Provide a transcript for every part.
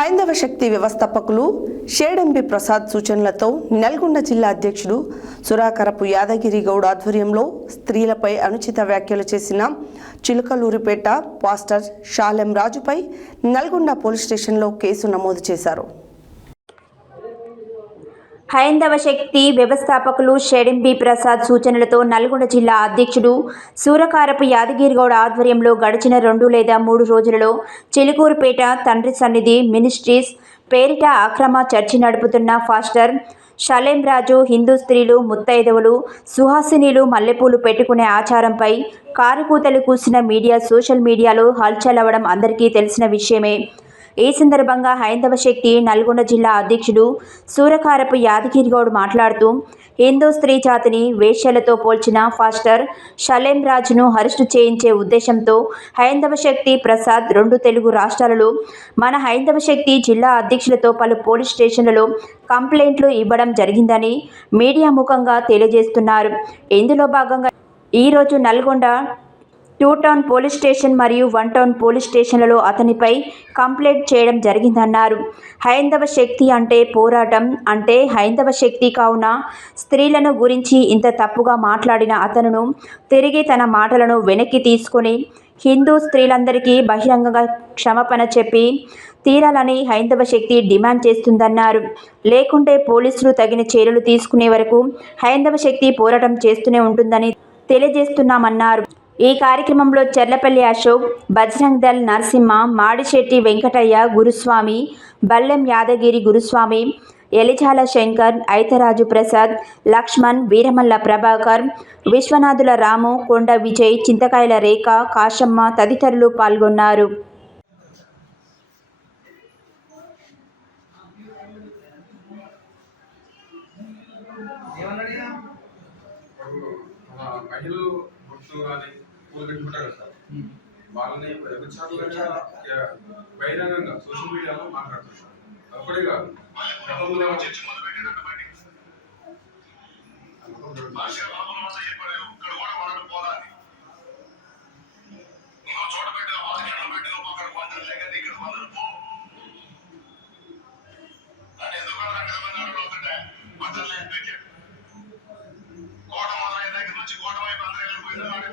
హైందవ శక్తి వ్యవస్థాపకులు షేడంబి ప్రసాద్ సూచనలతో నల్గొండ జిల్లా అధ్యక్షుడు సురాకరపు యాదగిరి గౌడ్ ఆధ్వర్యంలో స్త్రీలపై అనుచిత వ్యాఖ్యలు చేసిన చిలుకలూరిపేట పాస్టర్ షాలెం రాజుపై నల్గొండ పోలీస్ స్టేషన్లో కేసు నమోదు చేశారు. హైందవ శక్తి వ్యవస్థాపకులు షెడింబి ప్రసాద్ సూచనలతో నల్గొండ జిల్లా అధ్యక్షుడు సూరకారపు యాదగిరిగౌడ్ ఆధ్వర్యంలో గడిచిన రెండు లేదా మూడు రోజులలో చిలుకూరుపేట తండ్రి సన్నిధి మినిస్ట్రీస్ పేరిట అక్రమ చర్చి నడుపుతున్న ఫాస్టర్ షలేం రాజు హిందూ స్త్రీలు ముత్తైదవులు సుహాసినీలు మల్లెపూలు పెట్టుకునే ఆచారంపై కారుకూతలు కూసిన మీడియా సోషల్ మీడియాలో హల్చల్ అవ్వడం అందరికీ తెలిసిన విషయమే. ఈ సందర్భంగా హైందవ శక్తి నల్గొండ జిల్లా అధ్యక్షుడు సూరకారపు యాదగిరిగౌడ్ మాట్లాడుతూ హిందూ స్త్రీ జాతిని వేశ్యలతో పోల్చిన ఫాస్టర్ షలేం రాజును అరెస్టు చేయించే ఉద్దేశంతో హైందవ శక్తి ప్రసాద్ రెండు తెలుగు రాష్ట్రాలలో మన హైందవ శక్తి జిల్లా అధ్యక్షులతో పలు పోలీస్ స్టేషన్లలో కంప్లైంట్లు ఇవ్వడం జరిగిందని మీడియా ముఖంగా తెలియజేస్తున్నారు. ఇందులో భాగంగా ఈరోజు Nalgonda two town police station మరియు వన్ టౌన్ పోలీస్ స్టేషన్లలో అతనిపై కంప్లైంట్ చేయడం జరిగిందన్నారు. హైందవ శక్తి అంటే పోరాటం అంటే హైందవ శక్తి కావున స్త్రీలను గురించి ఇంత తప్పుగా మాట్లాడిన అతనును తిరిగి తన మాటలను వెనక్కి తీసుకొని హిందూ స్త్రీలందరికీ బహిరంగంగా క్షమాపణ చెప్పి తీరాలని హైందవ శక్తి డిమాండ్ చేస్తుందన్నారు. లేకుంటే పోలీసులు తగిన చర్యలు తీసుకునే వరకు హైందవ శక్తి పోరాటం చేస్తూనే ఉంటుందని తెలియజేస్తున్నామన్నారు. ఈ కార్యక్రమంలో చెర్లపల్లి అశోక్ బజరంగ్ దళ్ నరసింహ మాడిశెట్టి వెంకటయ్య గురుస్వామి బల్లెం యాదగిరి గురుస్వామి ఎలిజాల శంకర్ ఐతరాజు ప్రసాద్ లక్ష్మణ్ వీరమల్ల ప్రభాకర్ విశ్వనాథుల రాము కొండ విజయ్ చింతకాయల రేఖ కాశమ్మ తదితరులు పాల్గొన్నారు. మహిళలు పూలు పెట్టుకుంటారు కదా సార్ వాళ్ళని బహిరంగంగా సోషల్ మీడియాలో మాట్లాడుతున్నారు అప్పుడే కాదు గతంలో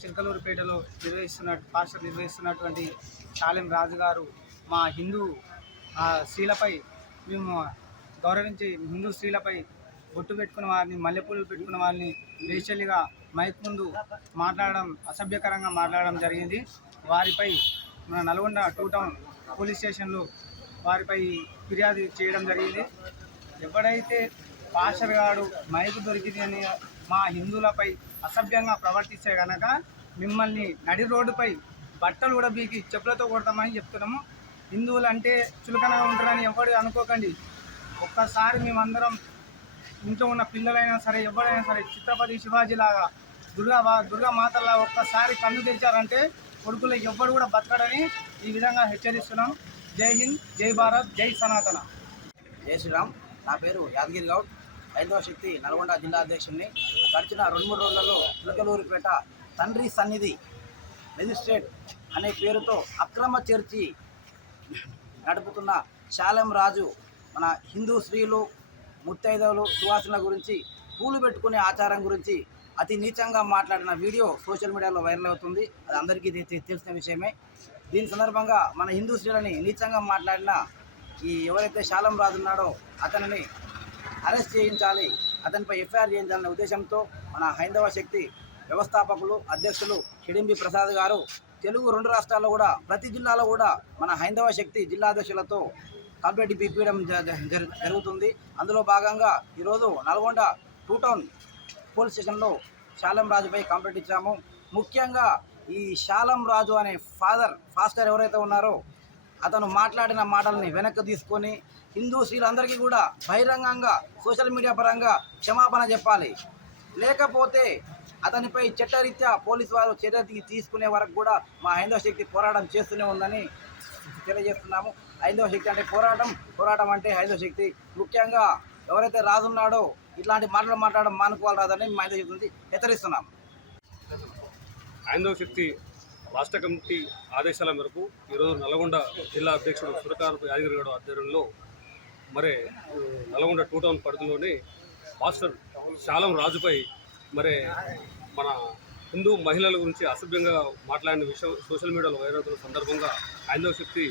చిలకలూరుపేటలో నిర్వహిస్తున్న పాస్టర్ నిర్వహిస్తున్నటువంటి శాలెం రాజు గారు మా హిందూ ఆ, స్త్రీలపై మేము గౌరవించి హిందూ స్త్రీలపై బొట్టు పెట్టుకున్న వారిని మల్లెపూలు పెట్టుకున్న వారిని వేషలిగా మైక్ ముందు మాట్లాడడం అసభ్యకరంగా మాట్లాడడం జరిగింది. వారిపై మన నల్గొండ టూ టౌన్ పోలీస్ స్టేషన్లో వారిపై ఫిర్యాదు చేయడం జరిగింది. ఎవడైతే పాషర్ గారు మైకు దొరికింది అని మా హిందువులపై అసభ్యంగా ప్రవర్తిస్తే గనక మిమ్మల్ని నడి రోడ్డుపై బట్టలు కూడా బీకి చెప్పులతో కొడతామని చెప్తున్నాము. హిందువులు అంటే చులకనగా ఉంటారని ఎవరు అనుకోకండి. ఒక్కసారి మేమందరం ఇంట్లో ఉన్న పిల్లలైనా సరే ఎవరైనా సరే చిత్రపతి శివాజీ లాగా దుర్గా వా- దుర్గా మాతలా ఒక్కసారి కన్ను తెరిచారంటే కొడుకులు ఎవ్వడు కూడా బతకడని ఈ విధంగా హెచ్చరిస్తున్నాం. జై హింద్ జై భారత్ జై సనాతన. జై శ్రీరామ్. నా పేరు యాదగిరి గౌడ్. హైందవ శక్తి నల్గొండ జిల్లా అధ్యక్షుడిని గడిచిన రెండు మూడు రోజులలో చిలకలూరిపేట తండ్రి సన్నిధి మెజిస్ట్రేట్ అనే పేరుతో అక్రమ చర్చి నడుపుతున్న శాలం రాజు మన హిందూ స్త్రీలు ముత్తైదవులు సువాసన గురించి పూలు పెట్టుకునే ఆచారం గురించి అతి నీచంగా మాట్లాడిన వీడియో సోషల్ మీడియాలో వైరల్ అవుతుంది. అది అందరికీ తెలిసిన విషయమే. దీని సందర్భంగా మన హిందూ స్త్రీలని నీచంగా మాట్లాడిన ఈ ఎవరైతే శాలం రాజు ఉన్నాడో అతనిని అరెస్ట్ చేయించాలి. అతనిపై ఎఫ్ఐఆర్ చేయించాలనే ఉద్దేశంతో మన హైందవ శక్తి వ్యవస్థాపకులు అధ్యక్షులు కిడింబి ప్రసాద్ గారు తెలుగు రెండు రాష్ట్రాల్లో కూడా ప్రతి జిల్లాలో కూడా మన హైందవ శక్తి జిల్లా అధ్యక్షులతో కంప్లైంట్ ఇప్పించడం జ- జరుగుతుంది. అందులో భాగంగా ఈరోజు నల్గొండ టూ టౌన్ పోలీస్ స్టేషన్లో శాలం రాజుపై కంప్లైంట్ ఇచ్చాము. ముఖ్యంగా ఈ శాలం రాజు అనే ఫాదర్ ఫాస్టర్ ఎవరైతే ఉన్నారో అతను మాట్లాడిన మాటల్ని వెనక్కి తీసుకొని హిందూ స్త్రీలందరికీ కూడా బహిరంగంగా సోషల్ మీడియా పరంగా క్షమాపణ చెప్పాలి. లేకపోతే అతనిపై చట్టరీత్యా పోలీసు వారు చర్య తీసుకునే వరకు కూడా మా హైందవ శక్తి పోరాటం చేస్తూనే ఉందని తెలియజేస్తున్నాము. హైందవ శక్తి అంటే పోరాటం. పోరాటం అంటే హైందవ శక్తి. ముఖ్యంగా ఎవరైతే రాజున్నాడో ఇట్లాంటి మాటలు మాట్లాడడం మానుకోవాలి రాదని మా హైందవ శక్తి నుంచి హెచ్చరిస్తున్నాం. ఐందవ శక్తి రాష్ట్ర కమిటీ ఆదేశాల మేరకు ఈరోజు నల్గొండ జిల్లా అధ్యక్షుడు సురకారపు గారు ఆధ్వర్యంలో మరి నల్గొండ టూ టౌన్ పరిధిలోని మాస్టర్ శాలం రాజుపై మరి మన హిందూ మహిళల గురించి అసభ్యంగా మాట్లాడిన విషయం సోషల్ మీడియాలో వైరల్ అవుతున్న సందర్భంగా ఐందవ శక్తి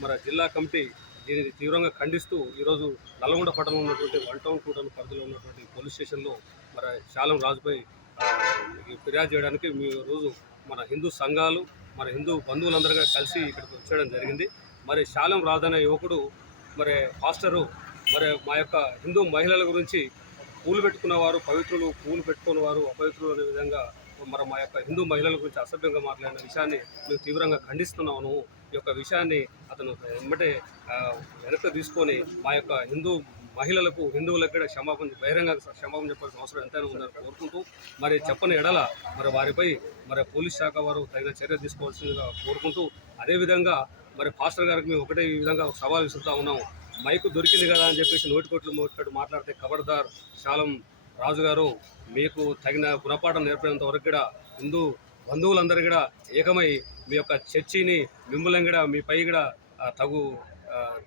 మన జిల్లా కమిటీ దీనిని తీవ్రంగా ఖండిస్తూ ఈరోజు నల్గొండ పట్టణంలో ఉన్నటువంటి వన్ టౌన్ టూ టౌన్ పరిధిలో ఉన్నటువంటి పోలీస్ స్టేషన్లో మరి శాలం రాజుపై ఫిర్యాదు చేయడానికి మీ రోజు మన హిందూ సంఘాలు మన హిందూ బంధువులందరిగా కలిసి ఇక్కడికి వచ్చేయడం జరిగింది. మరి శాలం రాదనే యువకుడు మరి పాస్టరు మరి మా యొక్క హిందూ మహిళల గురించి పూలు పెట్టుకున్న వారు పవిత్రులు పూలు పెట్టుకున్న వారు అపవిత్రులు అనే విధంగా మరి మా యొక్క హిందూ మహిళల గురించి అసభ్యంగా మాట్లాడిన విషయాన్ని మేము తీవ్రంగా ఖండిస్తున్నాను. ఈ యొక్క విషయాన్ని అతను వెంబటే వెనక్కి తీసుకొని మా యొక్క హిందూ మహిళలకు హిందువులకు కూడా క్షమాపణ బహిరంగ క్షమాపణ చెప్పాల్సిన అవసరం ఎంతైనా ఉందని కోరుకుంటూ మరి చెప్పని ఎడల మరి వారిపై మరి పోలీస్ శాఖ వారు తగిన చర్య తీసుకోవాల్సిందిగా కోరుకుంటూ అదేవిధంగా మరి పాస్టర్ గారికి మేము ఒకటే ఈ విధంగా సవాల్ విసురుతా ఉన్నాము. మైకు దొరికింది కదా అని చెప్పేసి నోటికొట్లు మోటికొట్టు మాట్లాడితే ఖబర్దార్ శాలం రాజు గారు మీకు తగిన గుణపాఠం నేర్పినంత వరకు కూడా హిందూ బంధువులందరూ కూడా ఏకమై మీ యొక్క చర్చిని మిమ్మల్ని కూడా మీపై కూడా తగు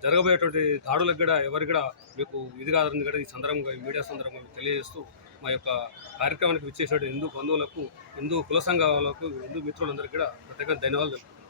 జరగబోయేటువంటి దాడులకు కూడా ఎవరికి కూడా మీకు ఇది కాదని కూడా ఈ సందర్భంగా ఈ మీడియా సందర్భంగా తెలియజేస్తూ మా యొక్క కార్యక్రమానికి విచ్చేసినటువంటి హిందూ బంధువులకు హిందూ కుల సంఘాలకు హిందూ మిత్రులందరికీ కూడా ప్రత్యేకంగా ధన్యవాదాలు తెలుపుతున్నాను